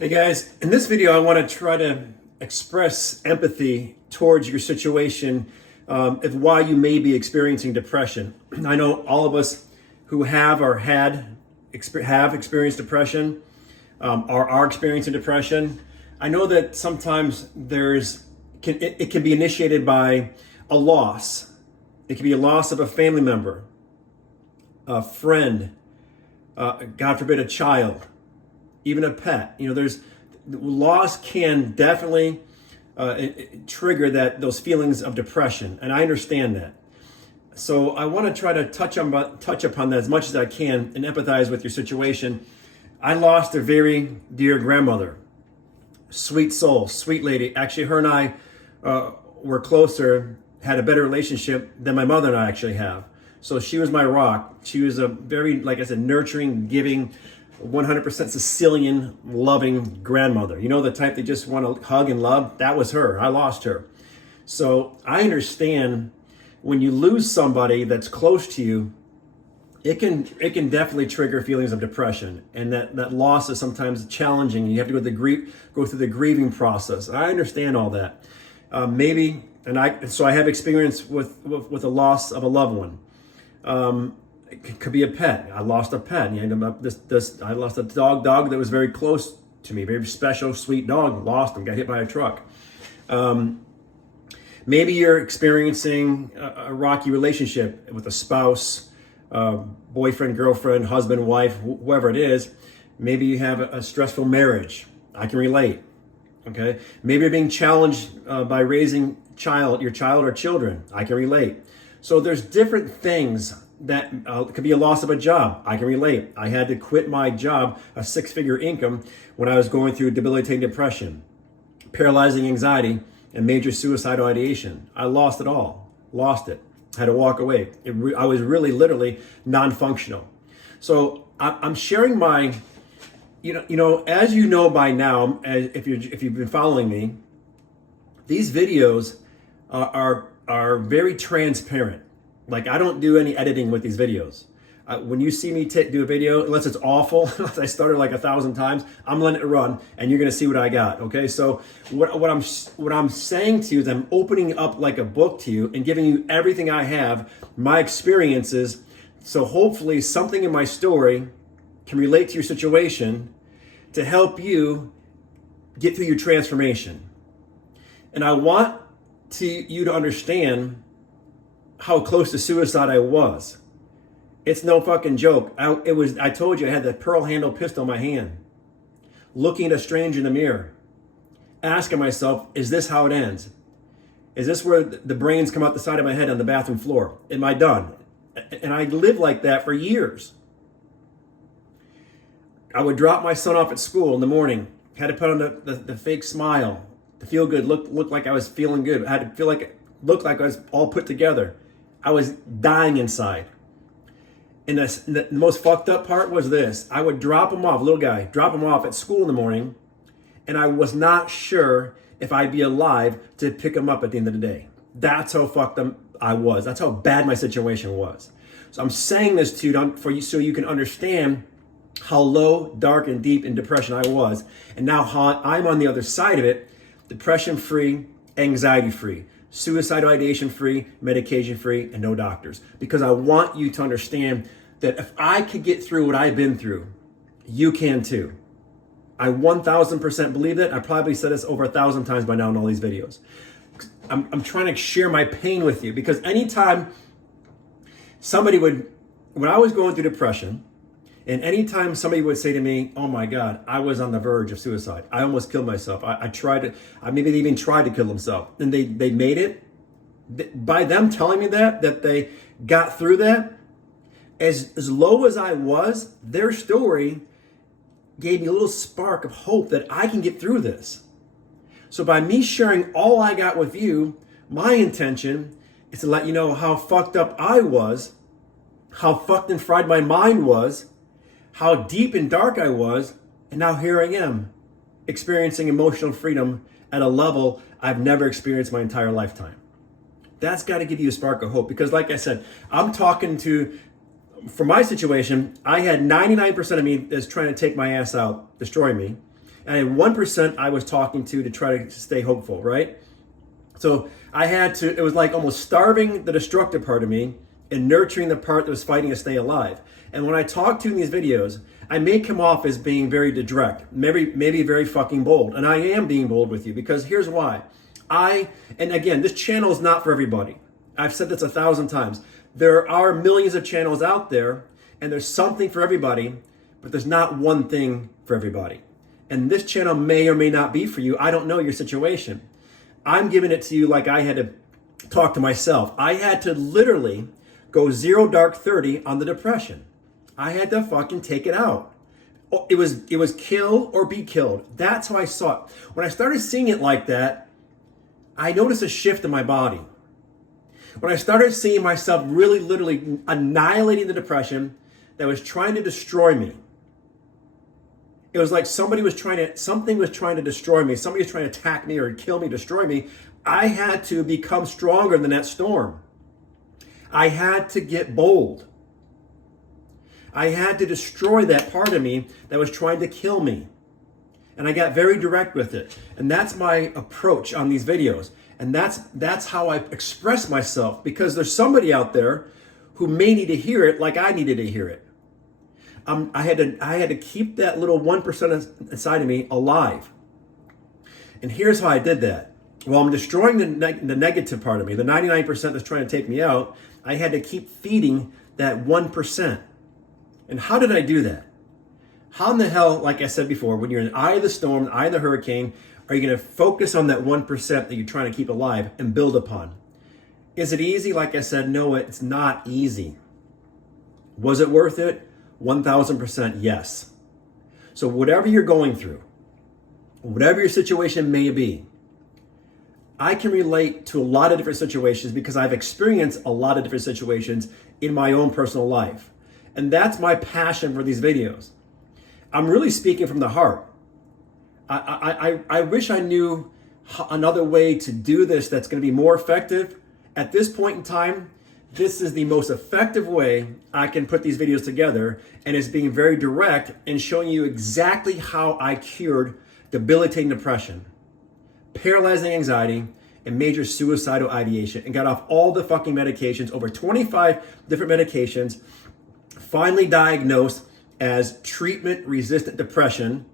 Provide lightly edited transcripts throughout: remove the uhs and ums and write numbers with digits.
Hey guys, in this video I want to try to express empathy towards your situation of why you may be experiencing depression. I know all of us who have or have experienced depression or are experiencing depression. I know that sometimes it can be initiated by a loss. It can be a loss of a family member, a friend, God forbid, a child, even a pet. There's loss can definitely trigger those feelings of depression, and I understand that. So I want to try to touch upon that as much as I can and empathize with your situation. I lost a very dear grandmother, sweet soul, sweet lady. Actually, her and I were closer, had a better relationship than my mother and I actually have. So she was my rock. She was a very, like I said, nurturing, giving, 100% Sicilian, loving grandmother. You know, the type that just want to hug and love? That was her. I lost her. So I understand when you lose somebody that's close to you, it can definitely trigger feelings of depression, and that loss is sometimes challenging. You have to go through the grieving process. I understand all that. So I have experience with the loss of a loved one. It could be a pet. I lost a pet. I lost a dog that was very close to me, very special, sweet dog. Lost him, got hit by a truck. Maybe you're experiencing a rocky relationship with a spouse, boyfriend, girlfriend, husband, wife, whoever it is. Maybe you have a stressful marriage. I can relate. Okay. Maybe you're being challenged by raising your child or children. I can relate. So there's different things that could be a loss of a job. I can relate. I had to quit my job, a 6-figure income, when I was going through debilitating depression, paralyzing anxiety, and major suicidal ideation. I lost it all. Lost it. I had to walk away. I was really, literally non-functional. So I'm sharing my, as you know by now, if you've been following me, these videos are very transparent. Like, I don't do any editing with these videos. When you see me do a video, unless it's awful, unless I started like 1,000 times, I'm letting it run, and you're gonna see what I got. Okay, so what I'm saying to you is I'm opening up like a book to you and giving you everything I have, my experiences. So hopefully something in my story can relate to your situation to help you get through your transformation. And I want you to understand how close to suicide I was. It's no fucking joke. I told you I had the pearl handle pistol in my hand, looking at a stranger in the mirror, asking myself, is this how it ends? Is this where the brains come out the side of my head on the bathroom floor? Am I done? And I lived like that for years. I would drop my son off at school in the morning, had to put on the fake smile, to feel good, look like I was feeling good. I had to look like I was all put together. I was dying inside. And the most fucked up part was this. I would drop him off, little guy, drop him off at school in the morning, and I was not sure if I'd be alive to pick him up at the end of the day. That's how fucked up I was. That's how bad my situation was. So I'm saying this to you so you can understand how low, dark, and deep in depression I was, and now how I'm on the other side of it, depression-free, anxiety-free, suicidal ideation-free, medication-free, and no doctors. Because I want you to understand that if I could get through what I've been through, you can too. I 1,000% believe that. I probably said this over 1,000 times by now in all these videos. I'm trying to share my pain with you, because anytime when I was going through depression, and anytime somebody would say to me, oh my God, I was on the verge of suicide. I almost killed myself. Maybe they even tried to kill themselves. And they made it. By them telling me that they got through that, as low as I was, their story gave me a little spark of hope that I can get through this. So by me sharing all I got with you, my intention is to let you know how fucked up I was, how fucked and fried my mind was, how deep and dark I was, and now here I am, experiencing emotional freedom at a level I've never experienced my entire lifetime. That's got to give you a spark of hope, because like I said, for my situation, I had 99% of me that's trying to take my ass out, destroy me, and I had 1% I was talking to try to stay hopeful, right? So I had to, it was like almost starving the destructive part of me and nurturing the part that was fighting to stay alive. And when I talk to you in these videos, I may come off as being very direct, maybe very fucking bold. And I am being bold with you because here's why. And again, this channel is not for everybody. I've said this 1,000 times. There are millions of channels out there and there's something for everybody, but there's not one thing for everybody. And this channel may or may not be for you. I don't know your situation. I'm giving it to you like I had to talk to myself. I had to literally go 0 dark 30 on the depression. I had to fucking take it out. It was kill or be killed. That's how I saw it. When I started seeing it like that, I noticed a shift in my body. When I started seeing myself really literally annihilating the depression that was trying to destroy me. It was like something was trying to destroy me. Somebody was trying to attack me or kill me, destroy me. I had to become stronger than that storm. I had to get bold. I had to destroy that part of me that was trying to kill me. And I got very direct with it. And that's my approach on these videos. And that's how I express myself, because there's somebody out there who may need to hear it like I needed to hear it. I had to keep that little 1% inside of me alive. And here's how I did that. While I'm destroying the negative part of me, the 99% that's trying to take me out, I had to keep feeding that 1%. And how did I do that? How in the hell, like I said before, when you're in the eye of the storm, the eye of the hurricane, are you going to focus on that 1% that you're trying to keep alive and build upon? Is it easy? Like I said, no, it's not easy. Was it worth it? 1,000% yes. So whatever you're going through, whatever your situation may be, I can relate to a lot of different situations because I've experienced a lot of different situations in my own personal life. And that's my passion for these videos. I'm really speaking from the heart. I wish I knew another way to do this that's going to be more effective. At this point in time, this is the most effective way I can put these videos together, and it's being very direct and showing you exactly how I cured debilitating depression, paralyzing anxiety, and major suicidal ideation, and got off all the fucking medications, over 25 different medications, finally diagnosed as treatment-resistant depression.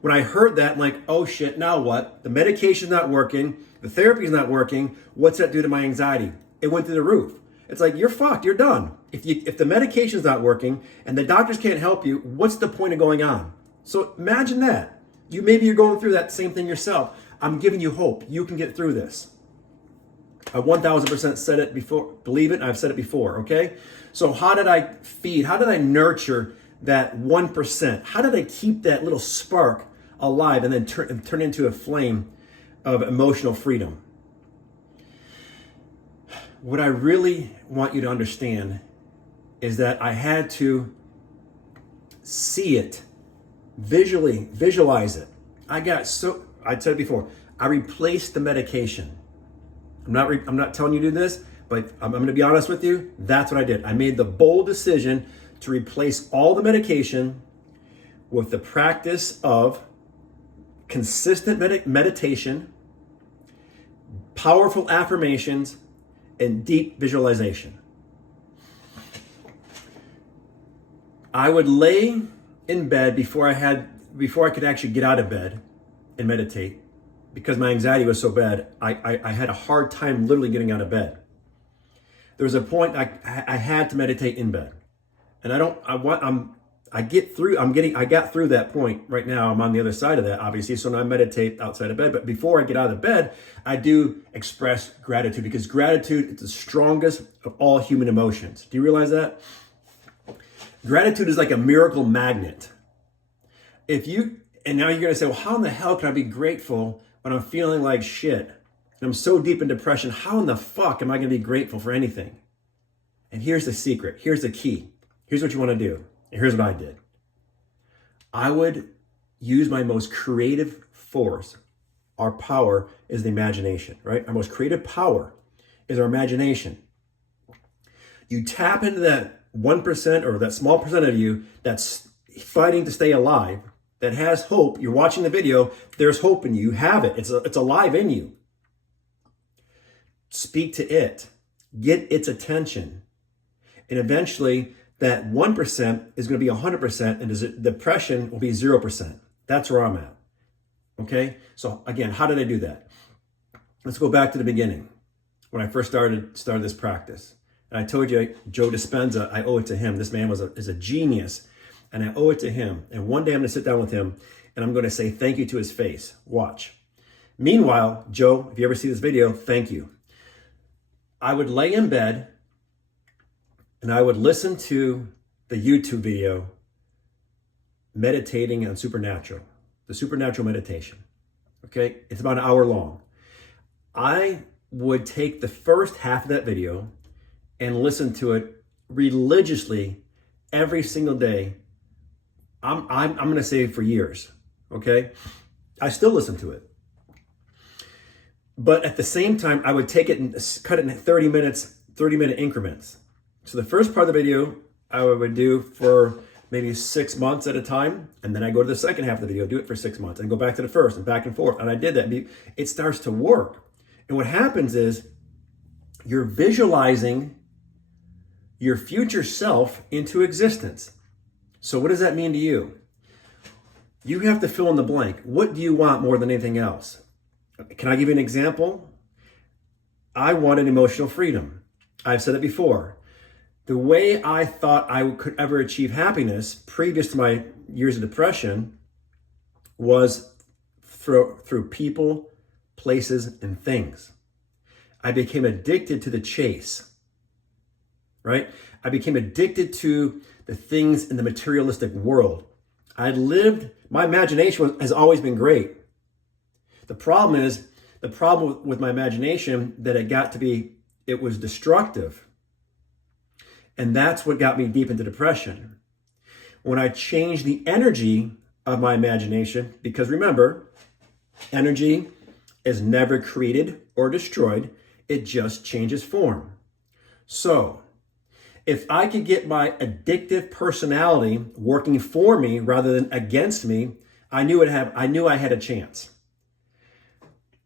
When I heard that, I'm like, oh shit, now what? The medication's not working, the therapy's not working, what's that do to my anxiety? It went through the roof. It's like, you're fucked, you're done. If the medication's not working and the doctors can't help you, what's the point of going on? So imagine that. Maybe you're going through that same thing yourself. I'm giving you hope. You can get through this. I 1,000% said it before, believe it, I've said it before, okay? So how did I feed, how did I nurture that 1%? How did I keep that little spark alive and then turn into a flame of emotional freedom? What I really want you to understand is that I had to see it, visualize it. I said it before, I replaced the medication. I'm not telling you to do this, but I'm going to be honest with you. That's what I did. I made the bold decision to replace all the medication with the practice of consistent meditation, powerful affirmations, and deep visualization. I would lay in bed before I could actually get out of bed and meditate, because my anxiety was so bad. I had a hard time literally getting out of bed. There was a point I had to meditate in bed, and I got through that point. Right now, I'm on the other side of that, obviously. So now I meditate outside of bed. But before I get out of bed, I do express gratitude, because gratitude is the strongest of all human emotions. Do you realize that? Gratitude is like a miracle magnet. And now you're going to say, well, how in the hell can I be grateful when I'm feeling like shit? And I'm so deep in depression. How in the fuck am I going to be grateful for anything? And here's the secret. Here's the key. Here's what you want to do. And here's what I did. I would use my most creative force. Our power is the imagination, right? Our most creative power is our imagination. You tap into that 1% or that small percent of you that's fighting to stay alive, that has hope, you're watching the video, there's hope in you. You have it. It's alive in you. Speak to it. Get its attention. And eventually, that 1% is going to be 100%, and depression will be 0%. That's where I'm at. Okay? So again, how did I do that? Let's go back to the beginning, when I first started this practice. And I told you, Joe Dispenza, I owe it to him. This man is a genius, and I owe it to him. And one day I'm going to sit down with him, and I'm going to say thank you to his face. Watch. Meanwhile, Joe, if you ever see this video, thank you. I would lay in bed, and I would listen to the YouTube video, meditating on supernatural, the supernatural meditation. Okay? It's about an hour long. I would take the first half of that video and listen to it religiously every single day. I'm going to say for years. Okay? I still listen to it. But at the same time, I would take it and cut it in 30-minute increments. So the first part of the video I would do for maybe 6 months at a time. And then I go to the second half of the video, do it for 6 months, and go back to the first and back and forth. And I did that. It starts to work. And what happens is you're visualizing your future self into existence. So what does that mean to you? You have to fill in the blank. What do you want more than anything else? Can I give you an example? I wanted emotional freedom. I've said it before. The way I thought I could ever achieve happiness previous to my years of depression was through people, places, and things. I became addicted to the chase, right? I became addicted to the things in the materialistic world. My imagination has always been great. The problem with my imagination, that it was destructive. And that's what got me deep into depression. When I changed the energy of my imagination, because remember, energy is never created or destroyed, it just changes form. So, if I could get my addictive personality working for me rather than against me, I knew I had a chance.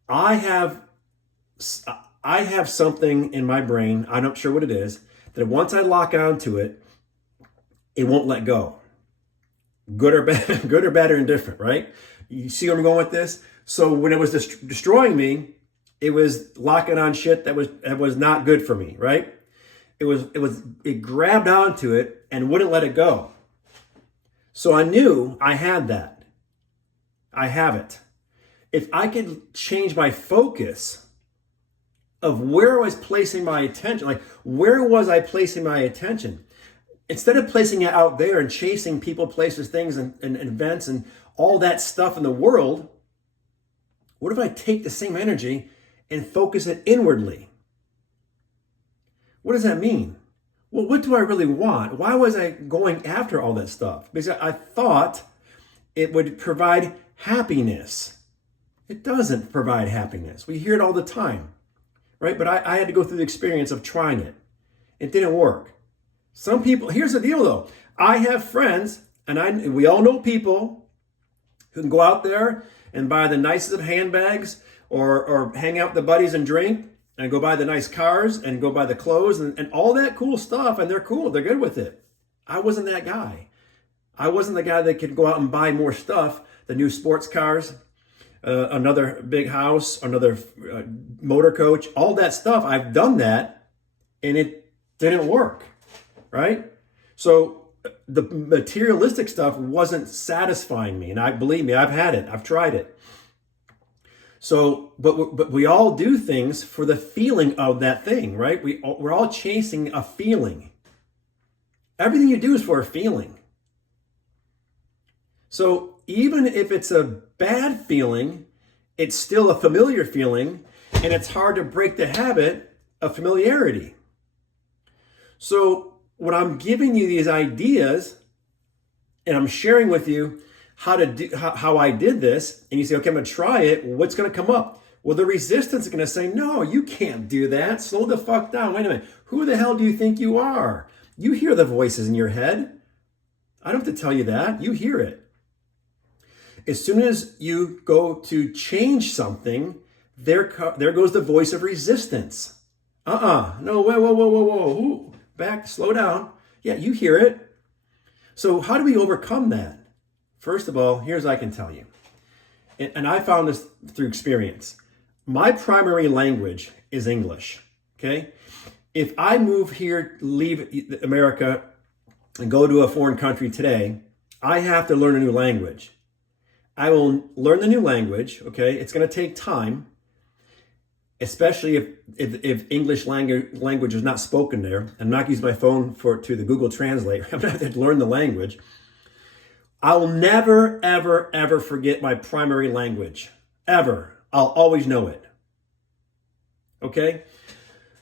I have something in my brain, I'm not sure what it is, that once I lock onto it, it won't let go. Good or bad or indifferent, right? You see where I'm going with this? So when it was destroying me, it was locking on shit that was not good for me, right? It grabbed onto it and wouldn't let it go. So I knew I had that. I have it. If I could change my focus of where I was placing my attention, like where was I placing my attention? Instead of placing it out there and chasing people, places, things, and events and all that stuff in the world, what if I take the same energy and focus it inwardly? What does that mean? Well, what do I really want? Why was I going after all that stuff? Because I thought it would provide happiness. It doesn't provide happiness. We hear it all the time, right? But I had to go through the experience of trying it. It didn't work. Some people, here's the deal though. I have friends, and we all know people who can go out there and buy the nicest of handbags or hang out with the buddies and drink and go buy the nice cars and go buy the clothes and all that cool stuff. And they're cool. They're good with it. I wasn't that guy. I wasn't the guy that could go out and buy more stuff, the new sports cars, another big house, another motor coach, all that stuff. I've done that and it didn't work, right? So the materialistic stuff wasn't satisfying me. And believe me, I've had it. I've tried it. So, but we all do things for the feeling of that thing, right? We're all chasing a feeling. Everything you do is for a feeling. So even if it's a bad feeling, it's still a familiar feeling, and it's hard to break the habit of familiarity. So when I'm giving you these ideas and I'm sharing with you how I did this, and you say, okay, I'm going to try it. What's going to come up? Well, the resistance is going to say, no, you can't do that. Slow the fuck down. Wait a minute. Who the hell do you think you are? You hear the voices in your head. I don't have to tell you that. You hear it. As soon as you go to change something, there goes the voice of resistance. No, whoa. Ooh, back, slow down. Yeah, you hear it. So how do we overcome that? First of all, here's what I can tell you. And I found this through experience. My primary language is English, okay? If I move here, leave America, and go to a foreign country today, I have to learn a new language. I will learn the new language, okay? It's going to take time, especially if English language is not spoken there. I'm not using my phone to the Google Translate. I'm going to have to learn the language. I will never, ever, ever forget my primary language. Ever. I'll always know it. Okay?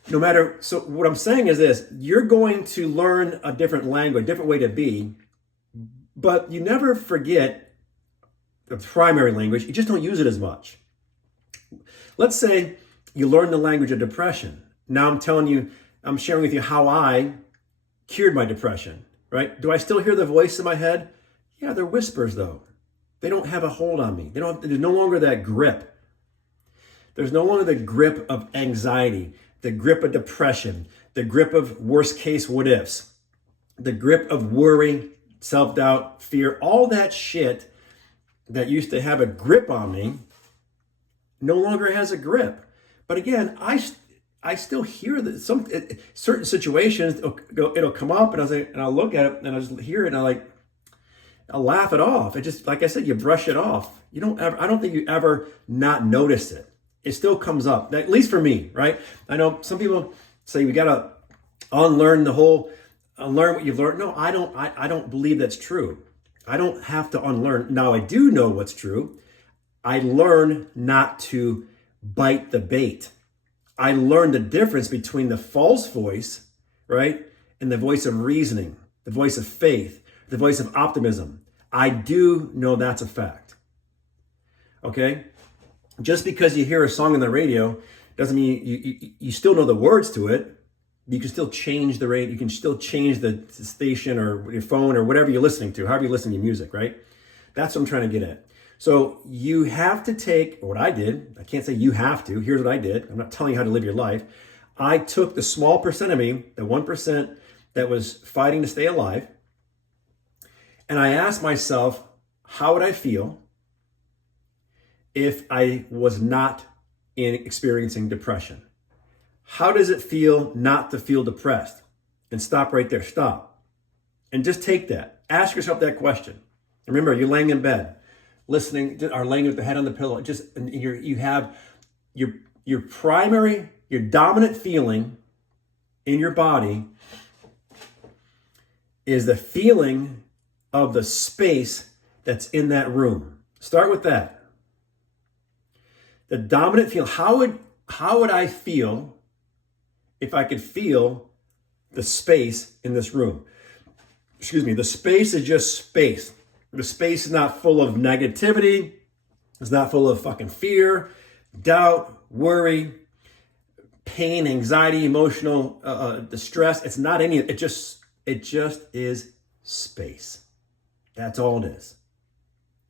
No matter, so what I'm saying is this, you're going to learn a different language, different way to be, but you never forget the primary language, you just don't use it as much. Let's say you learn the language of depression. Now I'm sharing with you how I cured my depression, right? Do I still hear the voice in my head? Yeah, they're whispers though. They don't have a hold on me. There's no longer that grip. There's no longer the grip of anxiety, the grip of depression, the grip of worst case what ifs, the grip of worry, self-doubt, fear, all that shit that used to have a grip on me no longer has a grip. But again, I still hear that certain situations, it'll come up and I'll look at it and I'll just hear it and I'll laugh it off. It just, like I said, you brush it off. I don't think you ever not notice it. It still comes up, at least for me, right? I know some people say we got to unlearn what you've learned. No, I don't believe that's true. I don't have to unlearn. Now I do know what's true. I learn not to bite the bait. I learned the difference between the false voice, right? And the voice of reasoning, the voice of faith, the voice of optimism. I do know that's a fact. Okay? Just because you hear a song on the radio doesn't mean you still know the words to it. You can still change the radio. You can still change the station or your phone or whatever you're listening to, however you listen to music, right? That's what I'm trying to get at. So you have to take what I did. I can't say you have to. Here's what I did. I'm not telling you how to live your life. I took the small percent of me, the 1% that was fighting to stay alive, and I asked myself, how would I feel if I was not experiencing depression? How does it feel not to feel depressed? And stop right there, stop. And just take that. Ask yourself that question. Remember, you're laying in bed, listening, or laying with the head on the pillow. You have your primary, your dominant feeling in your body is the feeling of the space that's in that room. Start with that. The dominant feel. How would I feel if I could feel the space in this room? Excuse me, the space is just space. The space is not full of negativity. It's not full of fucking fear, doubt, worry, pain, anxiety, emotional distress. It's not any, it just is space. That's all it is,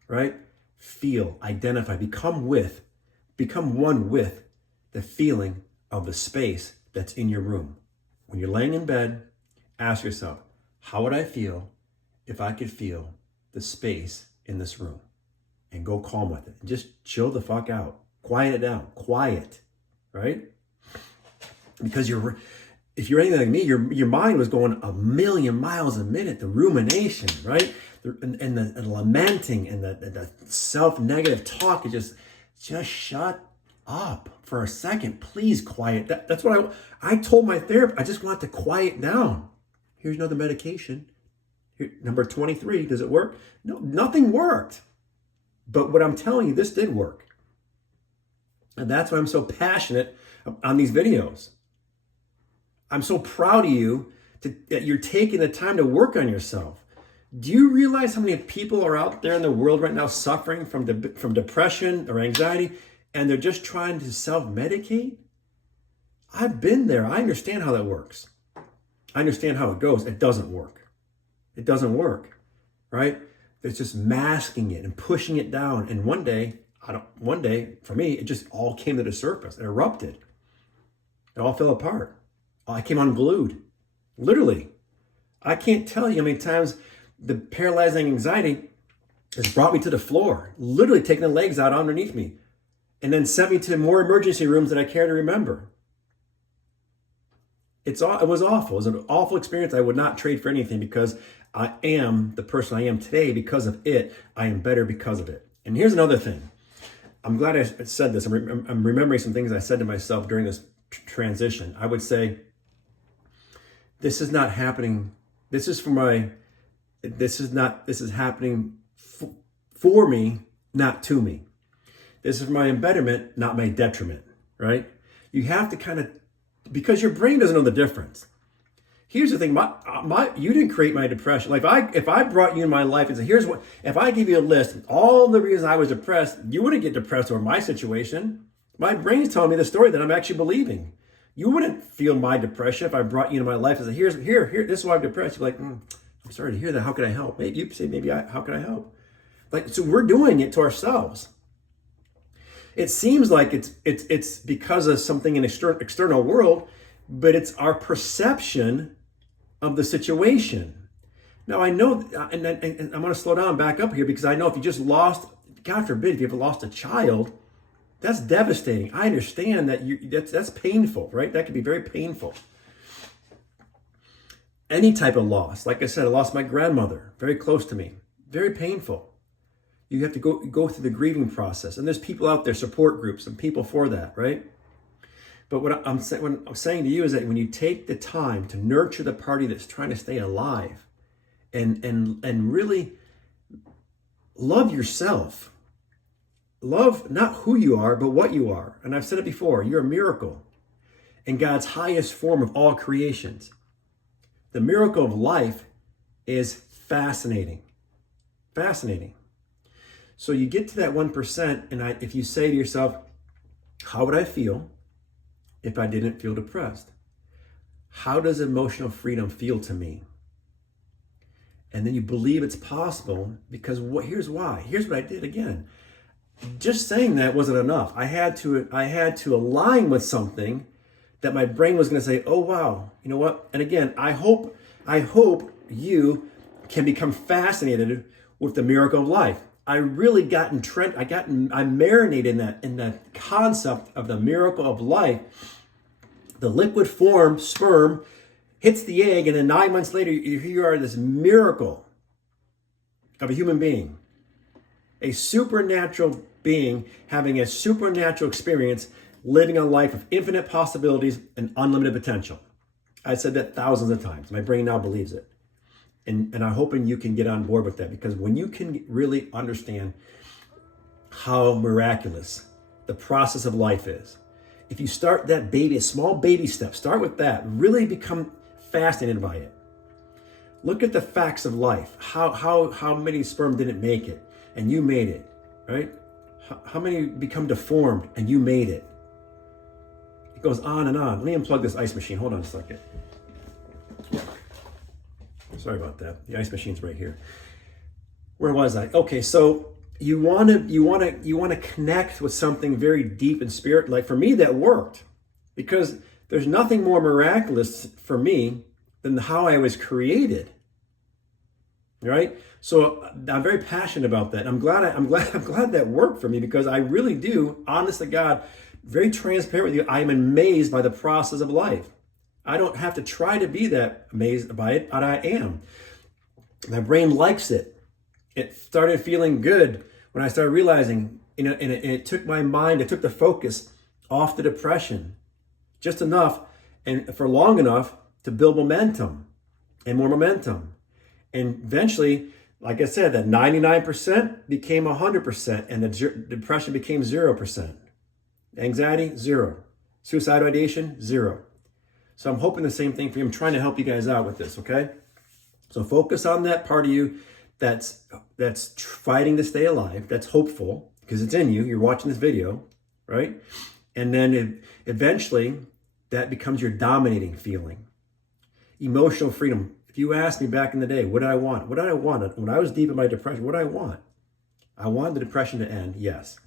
right? Feel, identify, become one with the feeling of the space that's in your room. When you're laying in bed, ask yourself, how would I feel if I could feel the space in this room? And go calm with it. Just chill the fuck out. Quiet it down. Quiet, right? Because if you're anything like me, your mind was going a million miles a minute. The rumination, right? And the lamenting and the self-negative talk is just shut up for a second. Please quiet. That's what I told my therapist. I just want to quiet down. Here's another medication. Here, number 23. Does it work? No, nothing worked. But what I'm telling you, this did work. And that's why I'm so passionate on these videos. I'm so proud of you that you're taking the time to work on yourself. Do you realize how many people are out there in the world right now suffering from depression or anxiety, and they're just trying to self-medicate? I've been there. I understand how that works. I understand how it goes. It doesn't work. It doesn't work, right? that's just masking it and pushing it down. And one day for me, it just all came to the surface. It erupted. It all fell apart. I came unglued. Literally. I can't tell you how many times the paralyzing anxiety has brought me to the floor, literally taking the legs out underneath me, and then sent me to more emergency rooms than I care to remember. It was awful. It was an awful experience I would not trade for anything, because I am the person I am today because of it. I am better because of it. And here's another thing. I'm glad I said this. I'm remembering some things I said to myself during this transition. I would say, this is not happening. This is happening for me, not to me. This is my betterment, not my detriment, right? You have to kind of, because your brain doesn't know the difference. Here's the thing, you didn't create my depression. Like if I brought you in my life and said, here's what, if I give you a list of all the reasons I was depressed, you wouldn't get depressed over my situation. My brain's telling me the story that I'm actually believing. You wouldn't feel my depression if I brought you into my life and said, here, this is why I'm depressed. You're like, I'm sorry to hear that. How can I help? Maybe you say, how can I help? Like, so we're doing it to ourselves. It seems like it's because of something in external world, but it's our perception of the situation. Now I know, and I'm going to slow down and back up here, because I know if you just lost, God forbid, if you ever lost a child, that's devastating. I understand that that's painful, right? That can be very painful. Any type of loss, like I said, I lost my grandmother, very close to me, very painful. You have to go through the grieving process, and there's people out there, support groups, and people for that, right? But what I'm saying to you is that when you take the time to nurture the party that's trying to stay alive, and really love yourself. Love not who you are, but what you are. And I've said it before, you're a miracle in God's highest form of all creations. The miracle of life is fascinating. Fascinating. So you get to that 1%, and if you say to yourself, how would I feel if I didn't feel depressed? How does emotional freedom feel to me? And then you believe it's possible, because here's why. Here's what I did again. Just saying that wasn't enough. I had to align with something that my brain was going to say, oh, wow, you know what? And again, I hope you can become fascinated with the miracle of life. I really I marinated in that concept of the miracle of life. The liquid form sperm hits the egg, and then 9 months later, here you are, this miracle of a human being, a supernatural being having a supernatural experience, living a life of infinite possibilities and unlimited potential. I said that thousands of times. My brain now believes it. And I'm hoping you can get on board with that, because when you can really understand how miraculous the process of life is, if you start that a small baby step, start with that, really become fascinated by it. Look at the facts of life. How many sperm didn't make it and you made it, right? How many become deformed and you made it? It goes on and on. Let me unplug this ice machine. Hold on a second. Sorry about that. The ice machine's right here. Where was I? Okay, so you want to connect with something very deep in spirit. Like for me, that worked, because there's nothing more miraculous for me than how I was created. Right? So I'm very passionate about that. I'm glad that worked for me, because I really do, honest to God, very transparent with you. I'm amazed by the process of life. I don't have to try to be that amazed by it, but I am. My brain likes it. It started feeling good when I started realizing, and it took my mind, it took the focus off the depression, just enough, and for long enough to build momentum and more momentum. And eventually, like I said, that 99% became 100%, and the depression became 0%. Anxiety, 0. Suicidal ideation, 0. So I'm hoping the same thing for you. I'm trying to help you guys out with this, okay? So focus on that part of you that's fighting to stay alive, that's hopeful, because it's in you. You're watching this video, right? And then eventually, that becomes your dominating feeling. Emotional freedom If you asked me back in the day, what did I want? What did I want? When I was deep in my depression, what did I want? I wanted the depression to end, yes.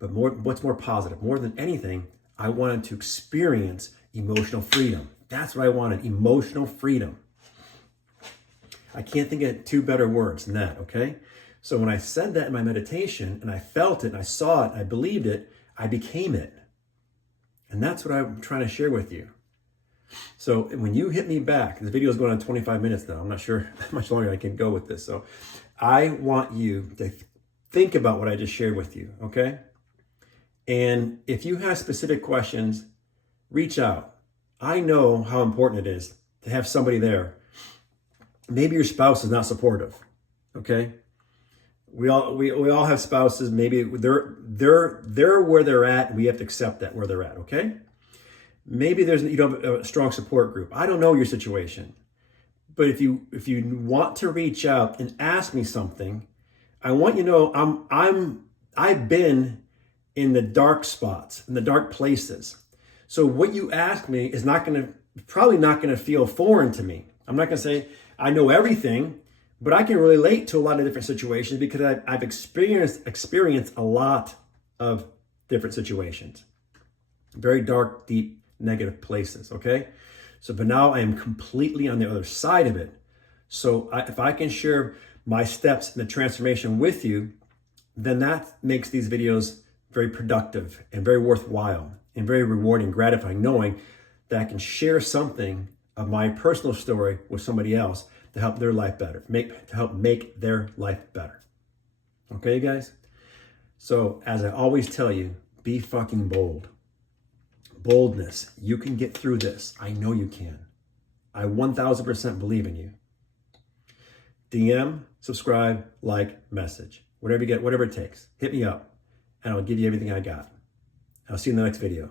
But what's more positive? More than anything, I wanted to experience emotional freedom. That's what I wanted, emotional freedom. I can't think of two better words than that, okay? So when I said that in my meditation, and I felt it, and I saw it, and I believed it, I became it. And that's what I'm trying to share with you. So when you hit me back, the video is going on 25 minutes now. I'm not sure how much longer I can go with this. So I want you to think about what I just shared with you, okay? And if you have specific questions, reach out. I know how important it is to have somebody there. Maybe your spouse is not supportive, okay? We all have spouses. Maybe they're where they're at, and we have to accept that where they're at, okay? Maybe you don't have a strong support group. I don't know your situation, but if you want to reach out and ask me something, I want you to know I've been in the dark spots, in the dark places. So what you ask me is probably not gonna feel foreign to me. I'm not gonna say I know everything, but I can relate to a lot of different situations because I've experienced a lot of different situations. Very dark, deep, negative places, okay? So, but now I am completely on the other side of it. So if I can share my steps in the transformation with you, then that makes these videos very productive and very worthwhile and very rewarding, gratifying, knowing that I can share something of my personal story with somebody else to help their life better, to help make their life better. Okay, you guys? So as I always tell you, be fucking bold. Boldness. You can get through this. I know you can. I 1000% believe in you. DM, subscribe, like, message. Whatever you get, whatever it takes. Hit me up and I'll give you everything I got. I'll see you in the next video.